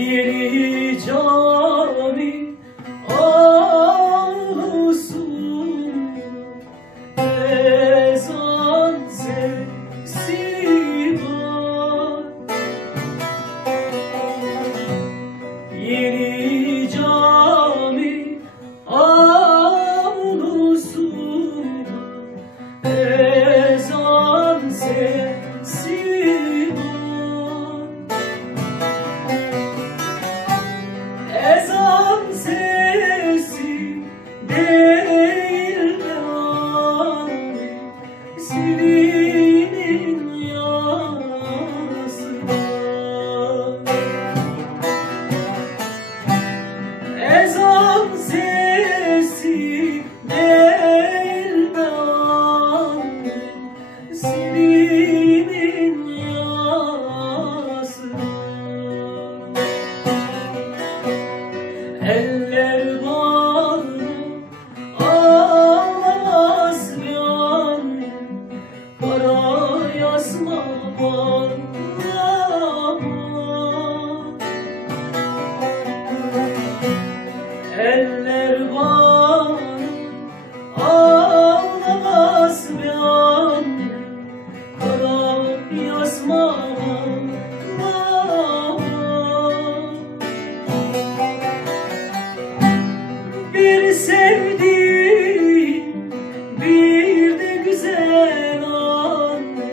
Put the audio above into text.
Yeni cami avlusun, ezan sesi var. Yeni cami avlusun, ezan sesi var. Ezan sesi değil de anne, silinin yası var. Ezan sesi değil de anne, silinin yası var. Eller bağlı ağlamaz bir annem, kara yazma bağlama. Eller bağlı ağlamaz bir annem, kara yazma bağlama. Bir sevdiğim, bir de güzel anne,